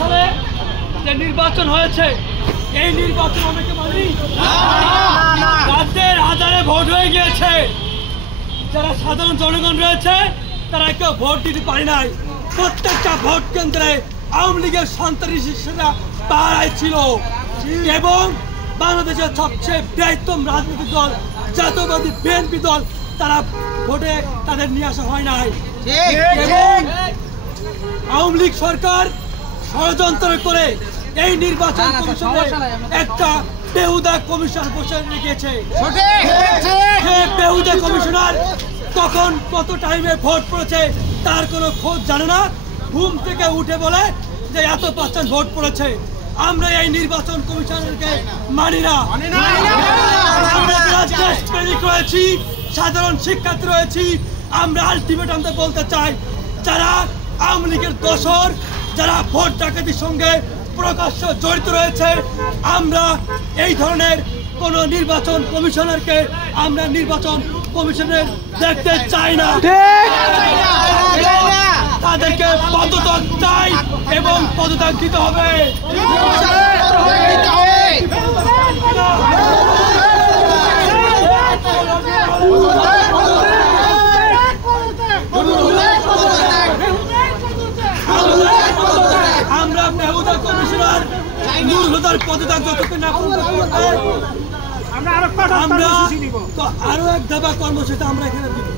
সালে যে নির্বাচন হয়েছে এই নির্বাচন অনেকে মানি রাজ্যের হাজারে ভোট হয়ে গিয়েছে, যারা সাধারণ জনগণ রয়েছে তারা কেউ ভোট দিতে পারে নাই। প্রত্যেকটা ভোট কেন্দ্রে আওয়ামী লীগের সন্ত্রাসীরা পাহারায় ছিল এবং বাংলাদেশের সবচেয়ে বৃহত্তম রাজনৈতিক দল জাতীয়বাদী বিএনপি দল তারা ভোটে তাদের নিয়ে আসা হয় নাই এবং আওয়ামী লীগ সরকার ষড়যন্ত্র করে এই নির্বাচন কমিশনে একটা বেহুদা কমিশন বসে রেখেছে। বেহুদা কমিশনার কখন কত টাইমে ভোট পড়েছে তার কোনো খোঁজ জানে না, ঘুম থেকে উঠে বলে যে এত % ভোট পড়েছে। আমরা এই নির্বাচন কমিশনারকে মানি না। আমরা দেশপ্রেমিক রয়েছি, সাধারণ শিক্ষার্থী রয়েছি, আমরা আলটিমেটামে বলতে চাই যারা আওয়ামী লীগের দোসর, যারা ভোট ডাকাতির সঙ্গে প্রকাশ্য জড়িত রয়েছে, আমরা এই ধরনের কোন নির্বাচন কমিশনারকে আমরা নির্বাচন কমিশনের দেখতে চাই না। তাদেরকে পদত্যাগ চাই এবং পদত্যাগ দিতে হবে। আমরা বেহুদা কমিশনার নূর হুদার পদত্যাগ যতক্ষণ না আমরা আরো এক দফা কর্মসূচি আমরা এখানে দিব।